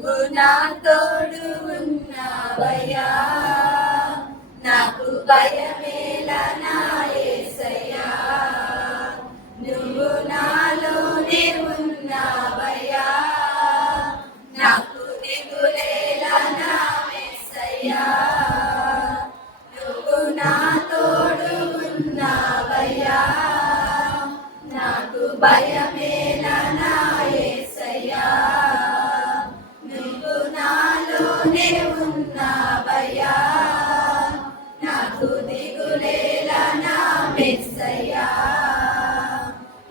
నువ్వు నా తోడు ఉన్నావయ్యా, నాకు భయమేలా నా యేసయ్యా. నువ్వు నాలోనే ఉన్నావయ్యా, నాకు దిగులేలా నా యేసయ్యా. నువ్వు నా తోడు ఉన్నావయ్యా, నాకు భయమేలా నా యేసయ్యా. నువ్వు నాలోనే ఉన్నావయ్యా, నాకు దిగులేలా నా యేసయ్యా.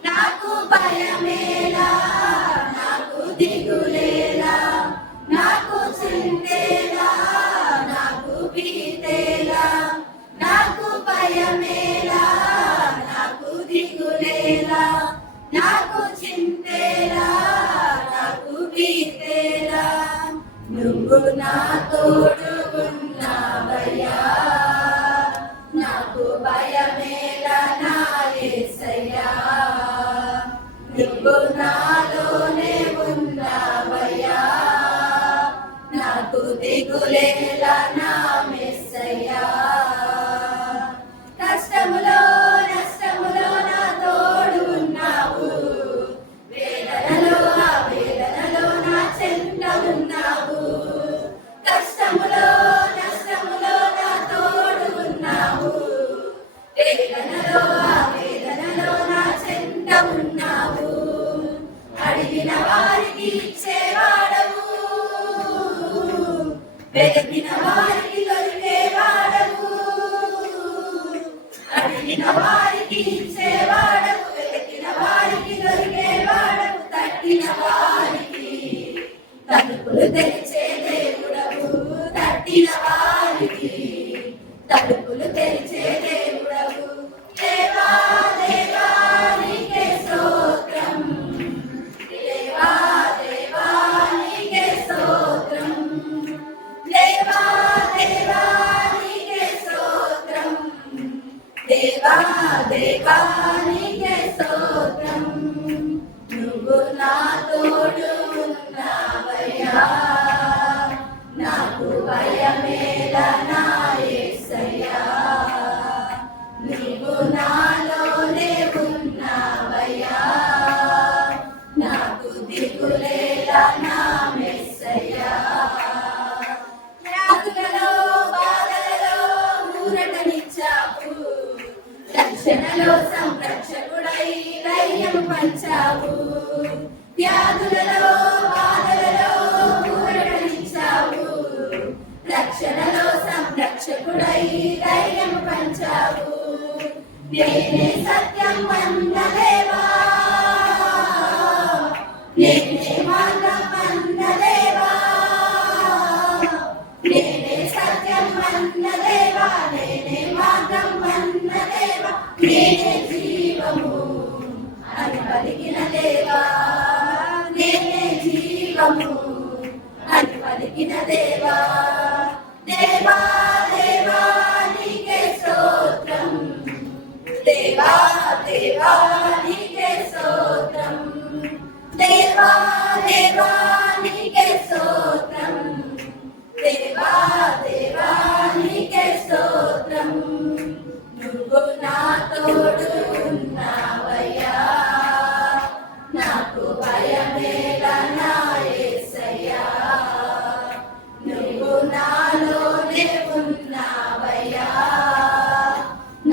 నాకు భయమేలా, నాకు దిగులేలా, నాకు చింతేలా, నాకు భీతేలా. నాకు భయమేలా, నాకు దిగులేలా, నాకు చింతేలా, నాకు భీతేలా. నువ్వు నా తోడు ఉన్నావయ్యా, నాకు భయమేలా నా యేసయ్యా. నువ్వు నాలోనే ఉన్నావయ్యా, నాకు దిగులేలా నా యేసయ్యా. కష్టములో నష్టములో నా తోడు ఉన్నావు, వేదనలో ఆ వేదనలో నా చెంత ఉన్నావు. కష్టములో నష్టములో నా తోడు ఉన్నావు, వేదనలో ఆ వేదనలో నా చెంత ఉన్నావు. అడిగిన వారికి ఇచ్చేవాడవు, వెతికిన వారికి దొరికేవాడవు. అడిగిన వారికి ఇచ్చేవాడవు, వెతికిన వారికి దొరికేవాడవు. తట్టిన వారికి తలుపులు తెరిచే దేవుడవు, తట్టిన వారికి తలుపులు తెరిచే దేవుడవు. దేవా దేవా నీకే స్తోత్రం, దేవా దేవా నీకే స్తోత్రం, దేవా దేవా నీకే స్తోత్రం, దేవా దేవా నీకే స్తోత్రం. నువ్వు నా తోడు ఉన్నావయ్యా, నాకు భయమేలా నా యేసయ్యా. నువ్వు నాలోనే ఉన్నావయ్యా, నాకు దిగులేలా నా యేసయ్యా. వ్యాధులలో బాధలలో ఊరటనిచ్చావు, రక్షణలో సంరక్షకుడై ధైర్యం పంచావు. వ్యాధులలో బాధలలో ఊరటనిచ్చావు, రక్షణలో సంరక్షకుడై ధైర్యం పంచావు. నేనే సత్యం అన్న దేవా, నేనే మార్గం అన్న దేవా, నేనే సత్యం అన్న దేవా, నేనే మార్గం అన్న దేవా. నేనే జీవము అని పలికిన దేవా, నేనే జీవము అని పలికిన దేవా. దేవా దేవా నీకే స్తోత్రం, దేవా దేవా నీకే స్తోత్రం, దేవా దేవా నీకే స్తోత్రం, దేవా దేవా నీకే స్తోత్రం. నువ్వు నా తోడు ఉన్నావయ్యా, నాకు భయమేలా నా యేసయ్యా. నువ్వు నాలోనే ఉన్నావయ్యా,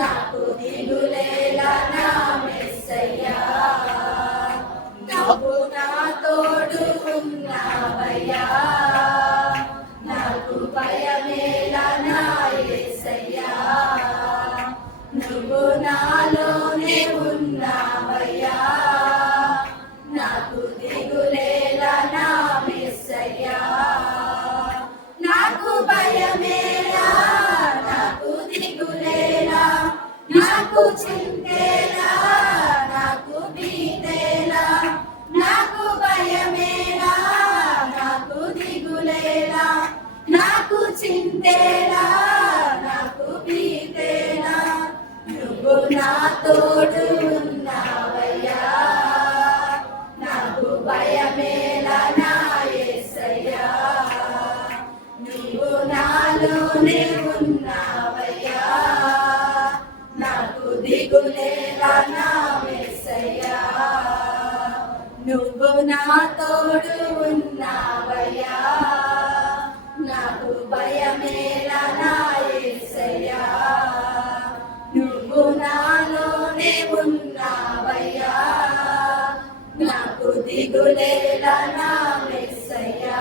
నాకు దిగులేలా నా యేసయ్యా. నువ్వు నా తోడు ఉన్నావయ్యా, నాకు భయమేలా నా యేసయ్యా. నువ్వు నాలోనే ఉన్నావయ్యా, నాకు దిగులేలా నా యేసయ్యా. నాకు భయమేలా, నాకు దిగులేలా, నాకు చింతేలా, నాకు భీతేలా. నాకు భయమేలా, నాకు దిగులేలా, నాకు చింతేలా, నాకు భీతేలా. నువ్వు నా తోడు ఉన్నావయ్యా, నాకు భయమేలా నా యేసయ్యా. నా తోడు ఉన్నావయ్యా, నాకు భయమేలా నా యేసయ్యా. నువ్వు నాలోనే ఉన్నావయ్యా, నాకు దిగులేలా నా యేసయ్యా.